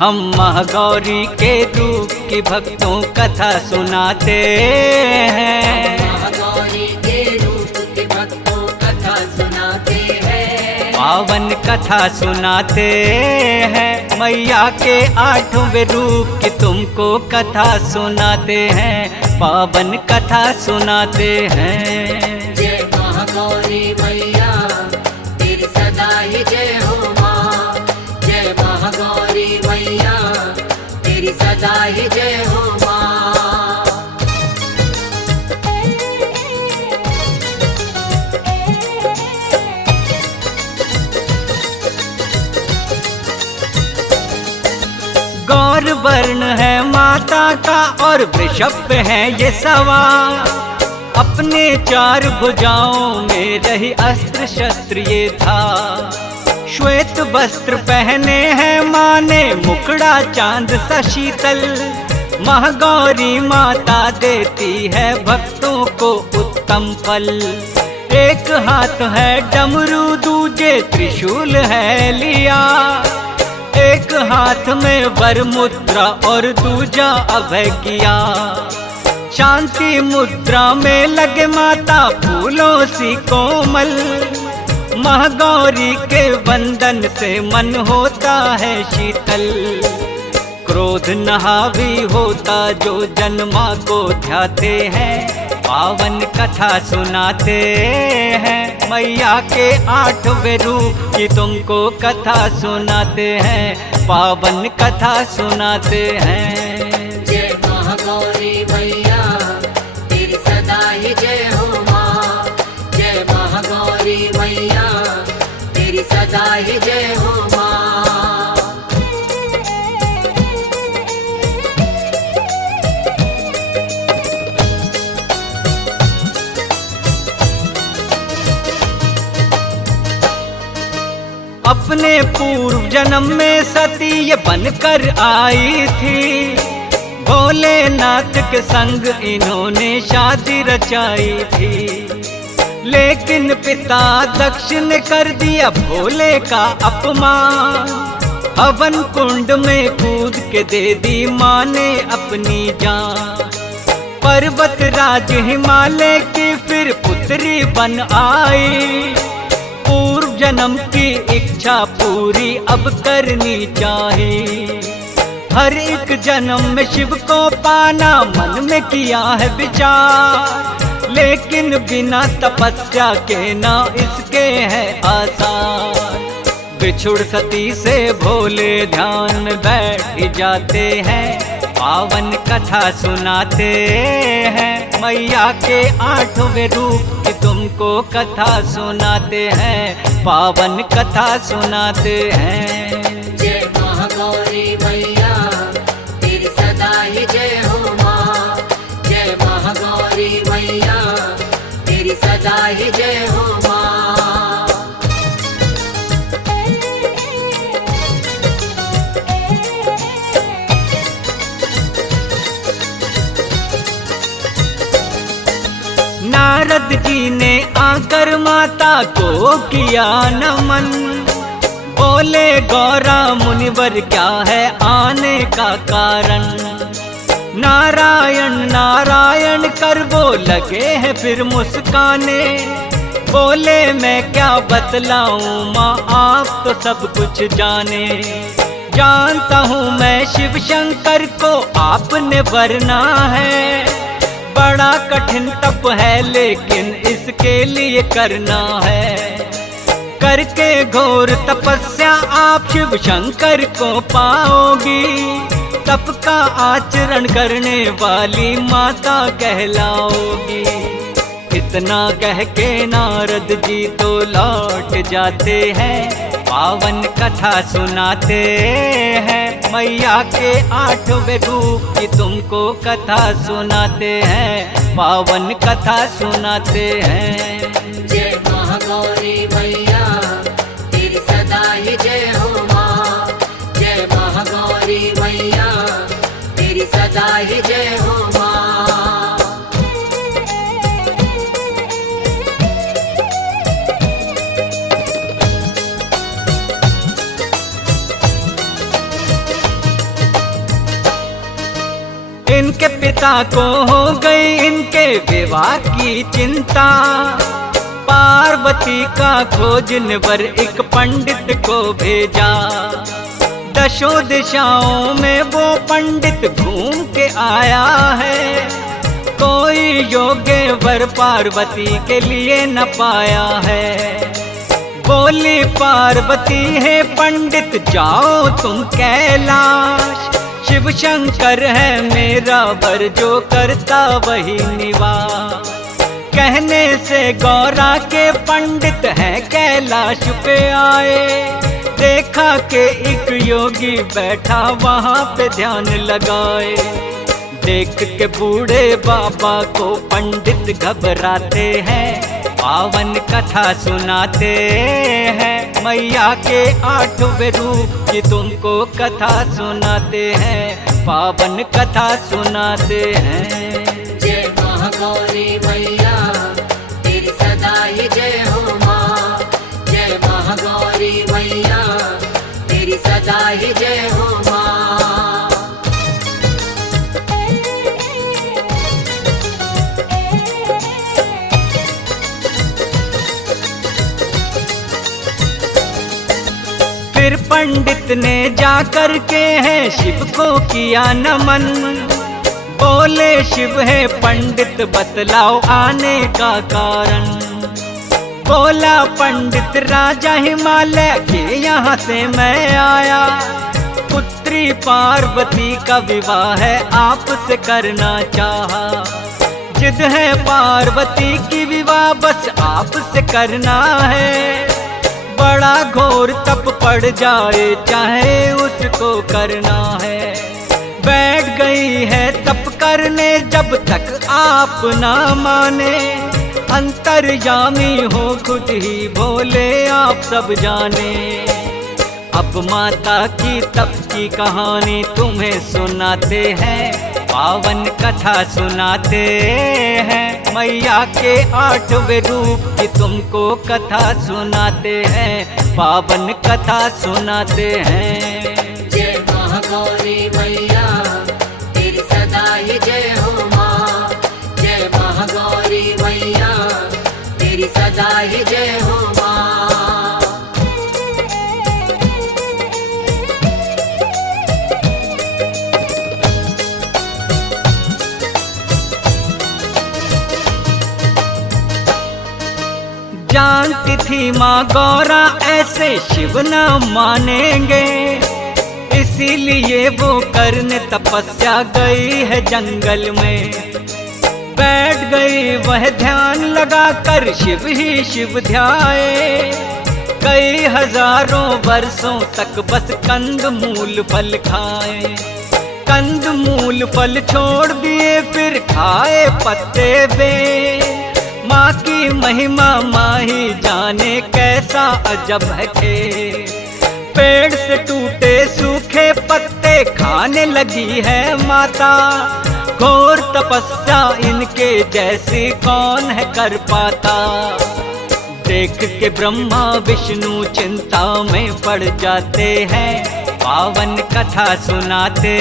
हम महागौरी के रूप की भक्तों कथा सुनाते हैं। महागौरी के रूप की भक्तों कथा सुनाते हैं। पावन कथा सुनाते हैं। मैया के 8वें रूप की तुमको कथा सुनाते हैं। पावन कथा सुनाते हैं। जय महागौरी मैया तेरी सदा ही जय हो माँ। जय महागौरी मैया तेरी सदा ही जय हो माँ। गौर वर्ण है माता का और वृषभ है ये सवार। अपने 4 भुजाओं में रही अस्त्र शस्त्र ये था। श्वेत वस्त्र पहने हैं माँ ने, मुखड़ा चांद सा शीतल। महागौरी माता देती है भक्तों को उत्तम फल। एक हाथ है डमरू, दूजे त्रिशूल है लिया। एक हाथ में वर मुद्रा और दूजा अभय किया। शांति मुद्रा में लगे माता फूलों सी कोमल। महागौरी के वंदन से मन होता है शीतल। क्रोध न हावी होता जो जन्मा को ध्याते हैं। पावन कथा सुनाते हैं। मैया के 8वें रूप की तुमको कथा सुनाते हैं। पावन कथा सुनाते हैं। जय महागौरी मैया तेरी सदा ही जय हो माँ। जय महागौरी मैया तेरी सदा ही जय हो माँ। अपने पूर्व जन्म में सती ये बनकर आई थी। भोलेनाथ के संग इन्होंने शादी रचाई थी। लेकिन पिता दक्ष ने कर दिया भोले का अपमान। हवन कुंड में कूद के दे दी माँ ने अपनी जान। पर्वत राज हिमालय की फिर पुत्री बन आई। पूर्व जन्म की इच्छा पूरी अब करनी चाहिए। हर एक जन्म में शिव को पाना मन में किया है विचार। लेकिन बिना तपस्या के ना इसके है आसार। बिछुड़ सती से भोले ध्यान में बैठ जाते हैं। पावन कथा सुनाते हैं। मैया के 8वें रूप की तुमको कथा सुनाते हैं। पावन कथा सुनाते हैं। जय महागौरी मैया तेरी सदा ही जय हो माँ। जय महागौरी मैया तेरी सदा ही जय हो माँ। नारद जी ने आकर माता को किया नमन। बोले गौरा मुनिवर क्या है आने का कारण। नारायण नारायण कर वो लगे हैं फिर मुस्काने। बोले मैं क्या बतलाऊं माँ आप तो सब कुछ जाने। जानता हूँ मैं शिव शंकर को आपने वरना है। बड़ा कठिन तप है लेकिन इसके लिए करना है। करके घोर तपस्या आप शिव शंकर को पाओगी। तप का आचरण करने वाली माता कहलाओगी। इतना कह के नारद जी तो लौट जाते हैं। पावन कथा सुनाते हैं। मैया के 8वें रूप की तुमको कथा सुनाते हैं। पावन कथा सुनाते हैं। जय महागौरी मैया तेरी सदा ही जय हो माँ। जय महागौरी मैया तेरी सदा ही जय हो माँ। इनके पिता को हो गई इनके विवाह की चिंता। पार्वती का खोजने पर एक पंडित को भेजा। दशों दिशाओं में वो पंडित घूम के आया है, कोई योग्य वर पार्वती के लिए न पाया है। बोली पार्वती है पंडित जाओ तुम कैलाश, शिव शंकर है मेरा वर जो करता वही निवास। कहने से गौरा के पंडित हैं कैलाश पे आए, देखा के एक योगी बैठा वहाँ पे ध्यान लगाए। देख के बूढ़े बाबा को पंडित घबराते हैं, पावन कथा सुनाते हैं। मैया के 8वें रूप की तुमको कथा सुनाते हैं, पावन कथा सुनाते हैं। जय महागौरी मैया तेरी सदा ही जय हो माँ। जय महागौरी मैया तेरी सदा ही जय हो माँ। फिर पंडित ने जाकर के है शिव को किया नमन। बोले शिव है पंडित बतलाओ आने का कारण। बोला पंडित राजा हिमालय के यहाँ से मैं आया, पुत्री पार्वती का विवाह है आपसे करना चाहा। जिद है पार्वती की विवाह बस आपसे करना है, बड़ा घोर तप पड़ जाए चाहे उसको करना है। बैठ गई है तप करने जब तक आप ना माने, अंतर्यामी हो खुद ही भोले आप सब जाने। अब माता की तप की कहानी तुम्हें सुनाते हैं, पावन कथा सुनाते हैं। मैया के 8वें रूप की तुमको कथा सुनाते हैं, पावन कथा सुनाते हैं। जय महागौरी मैया तेरी सदा ही जय हो माँ। जय महागौरी मैया तेरी सदा ही जय हो माँ। जानती थी माँ गौरा ऐसे शिव न मानेंगे, इसीलिए वो करने तपस्या गई है जंगल में। बैठ गई वह ध्यान लगा कर शिव ही शिव ध्याए। कई हजारों वर्षों तक बस कंद मूल फल खाए। कंद मूल फल छोड़ दिए फिर खाए पत्ते बे। माँ की महिमा माँ ही जाने कैसा अजब है खेल। पेड़ से टूटे सूखे पत्ते खाने लगी है माता। घोर तपस्या इनके जैसी कौन है कर पाता। देख के ब्रह्मा विष्णु चिंता में पड़ जाते हैं, पावन कथा सुनाते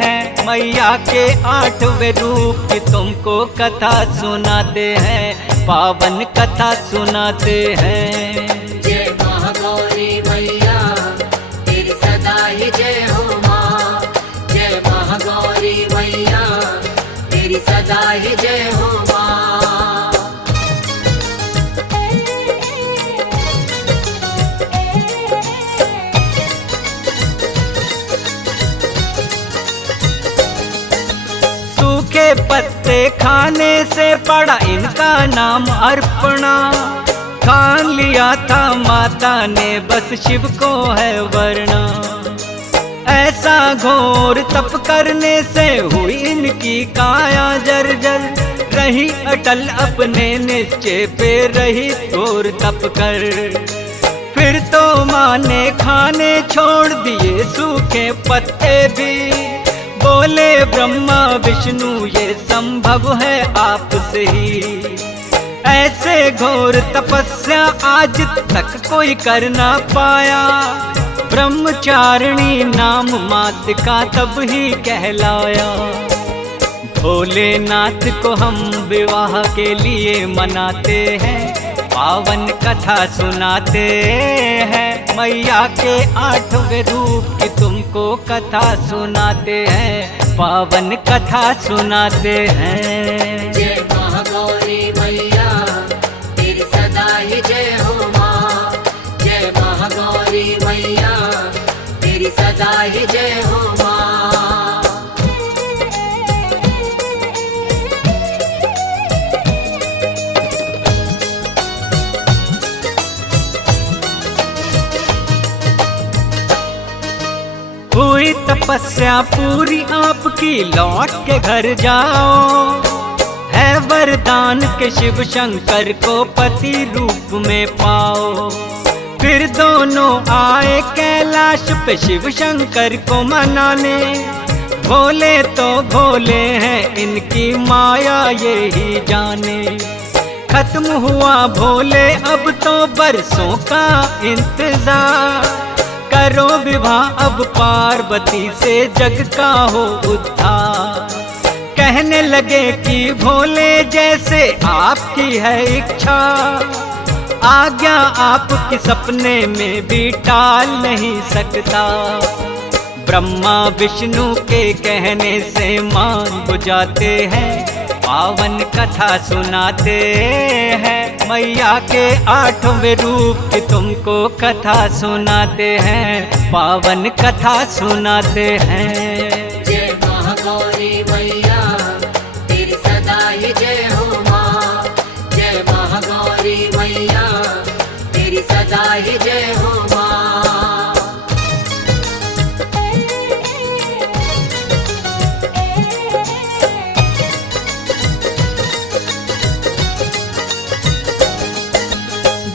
हैं। मैया के 8वें रूप की तुमको कथा सुनाते हैं, पावन कथा सुनाते हैं। जय महागौरी मैया तेरी सदा ही जय हो माँ। जय महागौरी मैया तेरी सदा ही जय हो माँ। सूखे पत्ते खाने से पड़ा इनका नाम अर्पणा। ठान लिया था माता ने बस शिव को है वरना। ऐसा घोर तप करने से हुई इनकी काया जर्जर। रही अटल अपने निश्चय पे रही घोर तप कर। फिर तो माँ ने खाने छोड़ दिए सूखे पत्ते भी। बोले ब्रह्मा विष्णु ये संभव है आपसे ही। ऐसे घोर तपस्या आज तक कोई कर ना पाया। ब्रह्मचारिणी नाम मात का तब ही कहलाया। भोलेनाथ को हम विवाह के लिए मनाते हैं, पावन कथा सुनाते हैं। मैया के 8वें रूप की तुमको कथा सुनाते हैं, पावन कथा सुनाते हैं। जय महागौरी मैया तेरी सदा ही जय हो माँ। जय महागौरी मैया तेरी सदा ही जय हो माँ। हुई तपस्या पूरी आपकी, लौट के घर जाओ। है वरदान के शिव शंकर को पति रूप में पाओ। फिर दोनों आए कैलाश पे शिव शंकर को मनाने। भोले तो भोले हैं, इनकी माया ये ही जाने। खत्म हुआ भोले अब तो बरसों का इंतजार। करो विवाह अब पार्वती से, जग का हो उद्धार। कहने लगे कि भोले जैसे आपकी है इच्छा, आज्ञा आपके सपने में भी टाल नहीं सकता। ब्रह्मा विष्णु के कहने से मान बुझाते हैं, पावन कथा सुनाते हैं। मैया के 8वें रूप की तुमको कथा सुनाते हैं, पावन कथा सुनाते हैं। जय महागौरी मैया तेरी सदा ही जय हो माँ। जय महागौरी मैया तेरी सदा ही जय हो माँ।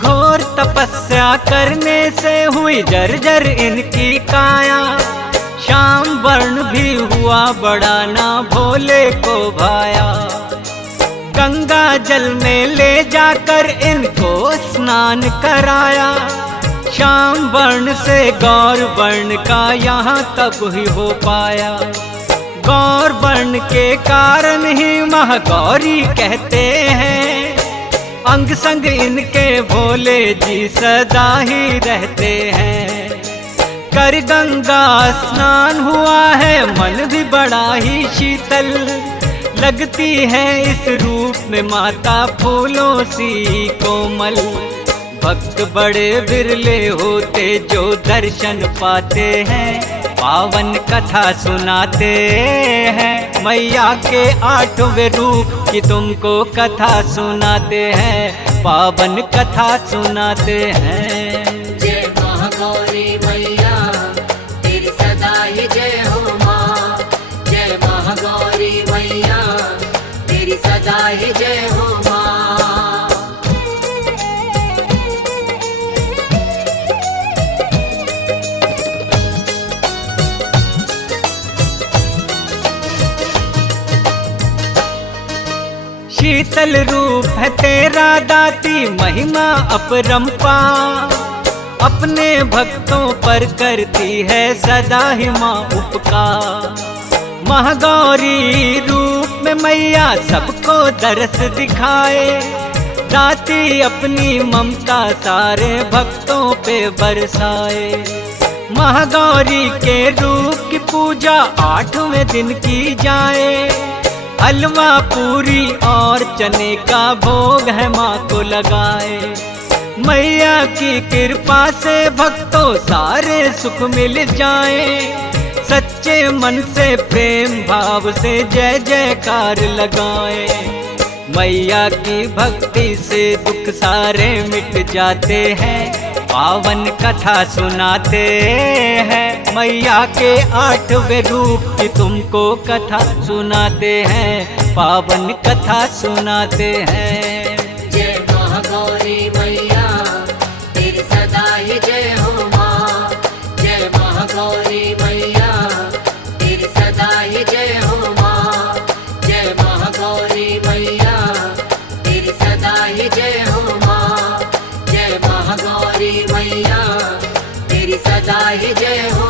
घोर तपस्या करने से हुई जर्जर इनकी काया। श्याम वर्ण भी हुआ बड़ा, ना भोले को भाया। गंगा जल में ले जाकर इनको स्नान कराया। श्याम वर्ण से गौर वर्ण का यहाँ तब ही हो पाया। गौर वर्ण के कारण ही महागौरी कहते हैं। अंग संग इनके भोले जी सदा ही रहते हैं। कर गंगा स्नान हुआ है, मन भी बड़ा ही शीतल लगती है। इस रूप में माता फूलों सी कोमल। भक्त बड़े बिरले होते जो दर्शन पाते हैं, पावन कथा सुनाते हैं। मैया के 8वें रूप की तुमको कथा सुनाते हैं, पावन कथा सुनाते हैं। जय महागौरी मैया तेरी सदा ही जय हो माँ। जय महागौरी मैया तेरी सदा ही जय हो माँ। शीतल रूप है तेरा दाती, महिमा अपरंपार। अपने भक्तों पर करती है सदा ही माँ उपकार। महागौरी रूप में मैया सबको दरस दिखाए। दाती अपनी ममता सारे भक्तों पे बरसाए। महागौरी के रूप की पूजा 8वें दिन की जाए। हलवा पूरी और चने का भोग है माँ को लगाए। मैया की कृपा से भक्तों सारे सुख मिल जाए। सच्चे मन से प्रेम भाव से जय जयकार लगाए। मैया की भक्ति से दुख सारे मिट जाते हैं, पावन कथा सुनाते हैं। मैया के 8वें रूप की तुमको कथा सुनाते हैं, पावन कथा सुनाते हैं। जय महागौरी मैया तेरी सदा ही जय हो माँ। जय महागौरी मैया तेरी सदा ही जय हो माँ। जय महागौरी मैया तेरी सदा ही जय हो माँ। जय महागौरी मैया तेरी सदा ही जय हो।